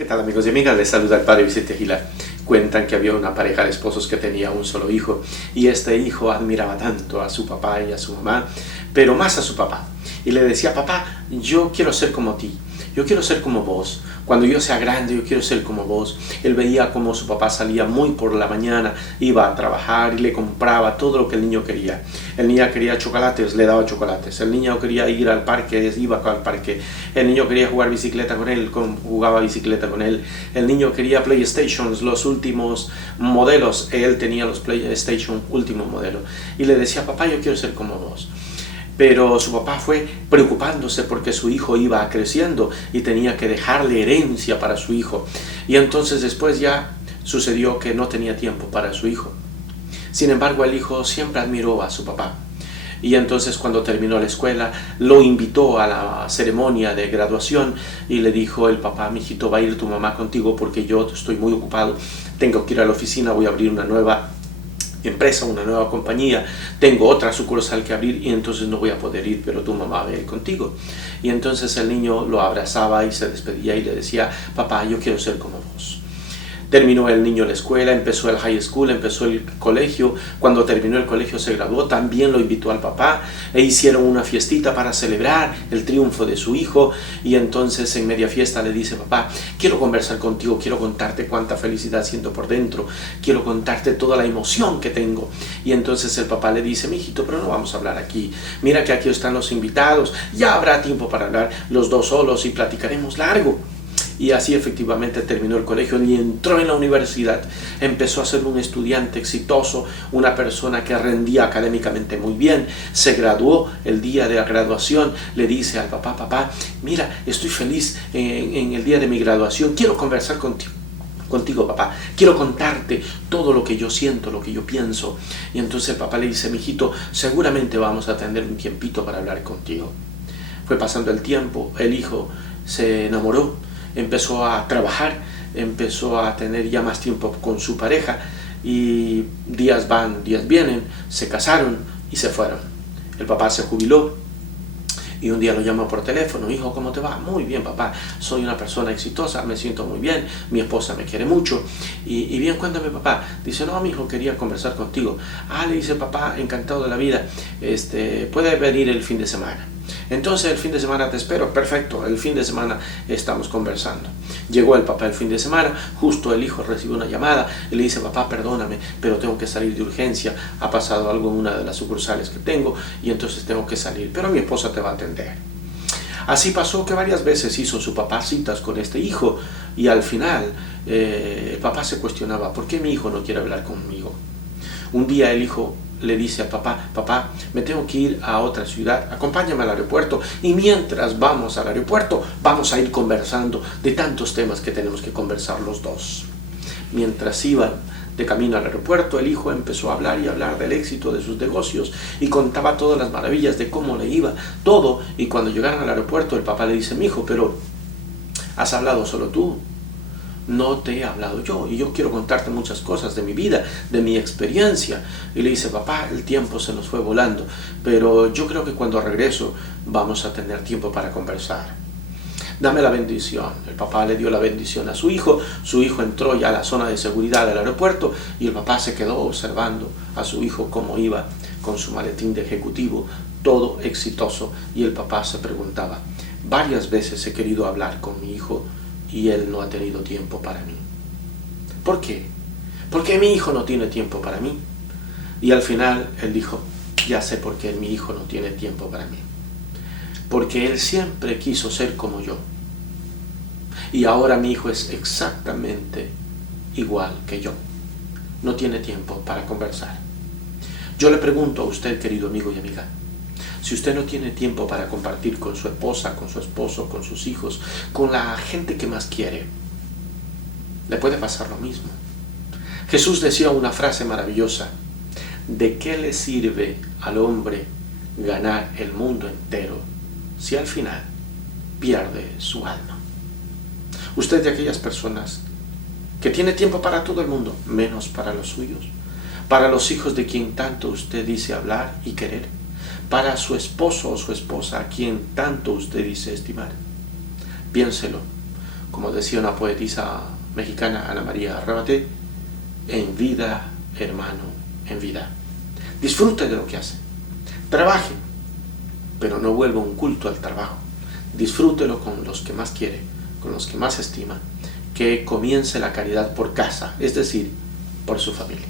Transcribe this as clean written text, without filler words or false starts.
¿Qué tal, amigos y amigas? Les saluda el padre Vicente Aguilar. Cuentan que había una pareja de esposos que tenía un solo hijo y este hijo admiraba tanto a su papá y a su mamá, pero más a su papá. Y le decía: papá, yo quiero ser como ti, yo quiero ser como vos. Cuando yo sea grande, yo quiero ser como vos. Él veía cómo su papá salía muy por la mañana, iba a trabajar y le compraba todo lo que el niño quería. El niño quería chocolates, le daba chocolates. El niño quería ir al parque, iba al parque. El niño quería jugar bicicleta con él, jugaba bicicleta con él. El niño quería PlayStations, los últimos modelos. Él tenía los PlayStation último modelo. Y le decía: papá, yo quiero ser como vos. Pero su papá fue preocupándose porque su hijo iba creciendo y tenía que dejarle herencia para su hijo. Y entonces después ya sucedió que no tenía tiempo para su hijo. Sin embargo, el hijo siempre admiró a su papá. Y entonces cuando terminó la escuela, lo invitó a la ceremonia de graduación y le dijo el papá: mijito, va a ir tu mamá contigo porque yo estoy muy ocupado, tengo que ir a la oficina, voy a abrir una nueva empresa, una nueva compañía, tengo otra sucursal que abrir y entonces no voy a poder ir, pero tu mamá va a ir contigo. Y entonces el niño lo abrazaba y se despedía y le decía: papá, yo quiero ser como vos. Terminó el niño la escuela, empezó el high school, empezó el colegio. Cuando terminó el colegio se graduó, también lo invitó al papá e hicieron una fiestita para celebrar el triunfo de su hijo. Y entonces en media fiesta le dice: papá, quiero conversar contigo, quiero contarte cuánta felicidad siento por dentro, quiero contarte toda la emoción que tengo. Y entonces el papá le dice: mijito, pero no vamos a hablar aquí, mira que aquí están los invitados, ya habrá tiempo para hablar los dos solos y platicaremos largo. Y así efectivamente terminó el colegio y entró en la universidad. Empezó a ser un estudiante exitoso, una persona que rendía académicamente muy bien. Se graduó. El día de la graduación le dice al papá: papá, mira, estoy feliz en el día de mi graduación, quiero conversar contigo, papá, quiero contarte todo lo que yo siento, lo que yo pienso. Y entonces el papá le dice: mijito, seguramente vamos a tener un tiempito para hablar contigo. Fue pasando el tiempo, el hijo se enamoró, empezó a trabajar, empezó a tener ya más tiempo con su pareja y días van, días vienen, se casaron y se fueron. El papá se jubiló y un día lo llama por teléfono: hijo, ¿cómo te va? Muy bien, papá, soy una persona exitosa, me siento muy bien, mi esposa me quiere mucho. Y bien, cuéntame, papá. Dice: no, mi hijo, quería conversar contigo. Le dice: papá, encantado de la vida, puede venir el fin de semana. Entonces el fin de semana te espero. Perfecto, el fin de semana estamos conversando. Llegó el papá el fin de semana, justo el hijo recibe una llamada y le dice: papá, perdóname, pero tengo que salir de urgencia, ha pasado algo en una de las sucursales que tengo y entonces tengo que salir, pero mi esposa te va a atender. Así pasó que varias veces hizo su papá citas con este hijo y al final el papá se cuestionaba: ¿por qué mi hijo no quiere hablar conmigo? Un día el hijo le dice al papá: papá, me tengo que ir a otra ciudad, acompáñame al aeropuerto y mientras vamos al aeropuerto vamos a ir conversando de tantos temas que tenemos que conversar los dos. Mientras iban de camino al aeropuerto, el hijo empezó a hablar y hablar del éxito de sus negocios y contaba todas las maravillas de cómo le iba todo. Y cuando llegaron al aeropuerto el papá le dice: mi hijo, pero has hablado solo tú, no te he hablado yo y yo quiero contarte muchas cosas de mi vida, de mi experiencia. Y le dice: papá, el tiempo se nos fue volando, pero yo creo que cuando regreso vamos a tener tiempo para conversar. Dame la bendición. El papá le dio la bendición a su hijo entró ya a la zona de seguridad del aeropuerto y el papá se quedó observando a su hijo cómo iba con su maletín de ejecutivo, todo exitoso, y el papá se preguntaba: varias veces he querido hablar con mi hijo y él no ha tenido tiempo para mí. ¿Por qué? ¿Por qué mi hijo no tiene tiempo para mí? Y al final él dijo: ya sé por qué mi hijo no tiene tiempo para mí. Porque él siempre quiso ser como yo. Y ahora mi hijo es exactamente igual que yo. No tiene tiempo para conversar. Yo le pregunto a usted, querido amigo y amiga, si usted no tiene tiempo para compartir con su esposa, con su esposo, con sus hijos, con la gente que más quiere, le puede pasar lo mismo. Jesús decía una frase maravillosa: ¿de qué le sirve al hombre ganar el mundo entero si al final pierde su alma? Usted es de aquellas personas que tiene tiempo para todo el mundo, menos para los suyos, para los hijos de quien tanto usted dice hablar y querer, para su esposo o su esposa a quien tanto usted dice estimar. Piénselo. como decía una poetisa mexicana, Ana María Rabaté, en vida, hermano, en vida. Disfrute de lo que hace. Trabaje, pero no vuelva un culto al trabajo. Disfrútelo con los que más quiere, con los que más estima. Que comience la caridad por casa, es decir, por su familia.